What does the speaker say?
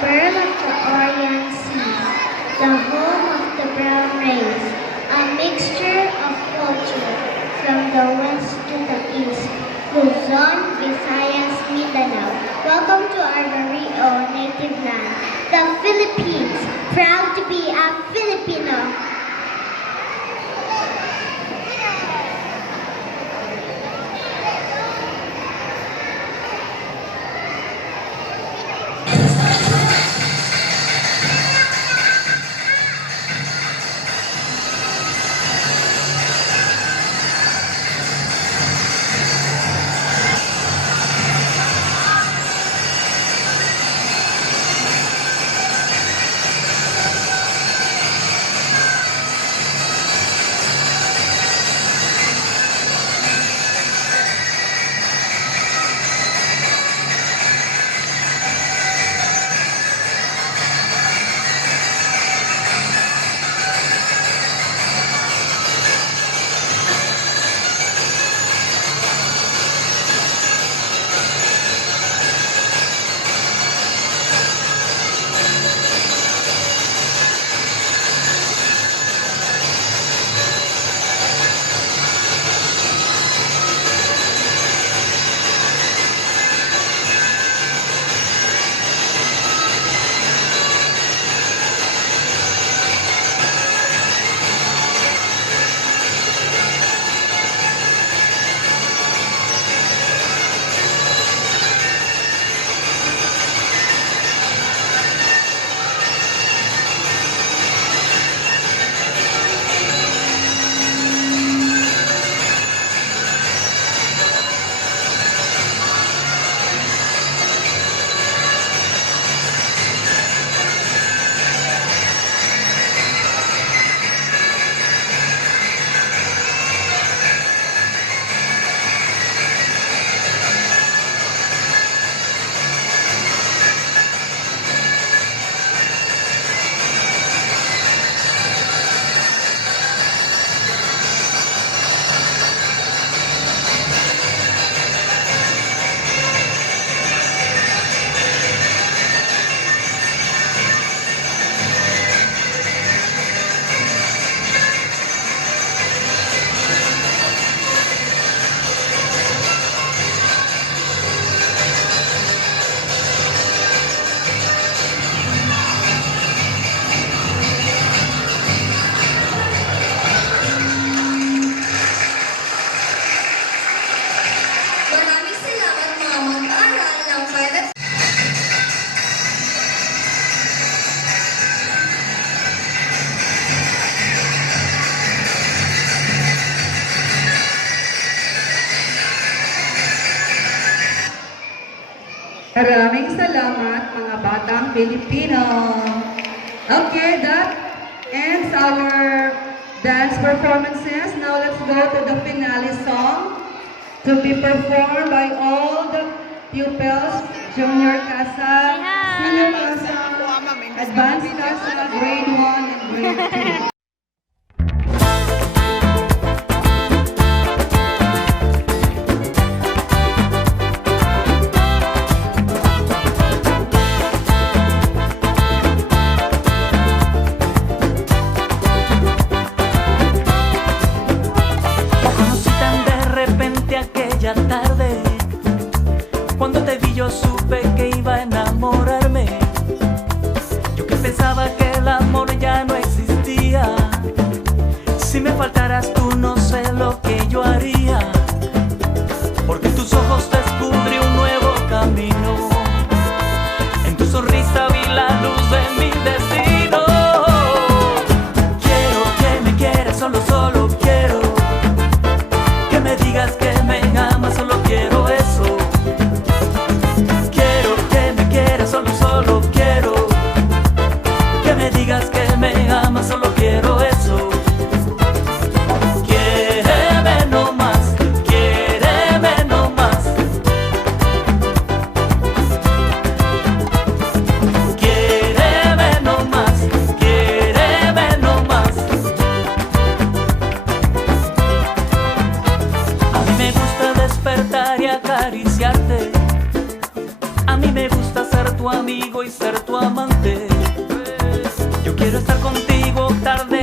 pearl of the Orient Sea, the home of the brown race, a mixture of culture from the west to the east, Luzon, Visayas, Mindanao. Welcome to our very own native land, the Philippines. Proud to be a Filipino. Maraming salamat mga batang Pilipino. Okay, that ends our dance performances. Now let's go to the finale song to be performed by all the pupils, Junior Casa, Senior Casa, Advanced Casa, Grade 1 and Grade 2. Tarde, cuando te vi yo supe que iba a enamorarme. Yo que pensaba que el amor ya no existía. Si me faltaras tú no sé lo que yo haría, porque en tus ojos descubrí un nuevo camino. En tu sonrisa vi la luz de mi destino. Quiero que me quieras, solo quiero que me digas que me amas, solo quiero eso. Quiero que me quieras, solo quiero que me digas que me amas, solo quiero eso. Quiéreme no más, quiéreme no más. Quiéreme no más, quiéreme no más. A mí me gusta despertar y acariciarte. A mí me gusta ser tu amigo y ser tu amante. Yo quiero estar contigo tarde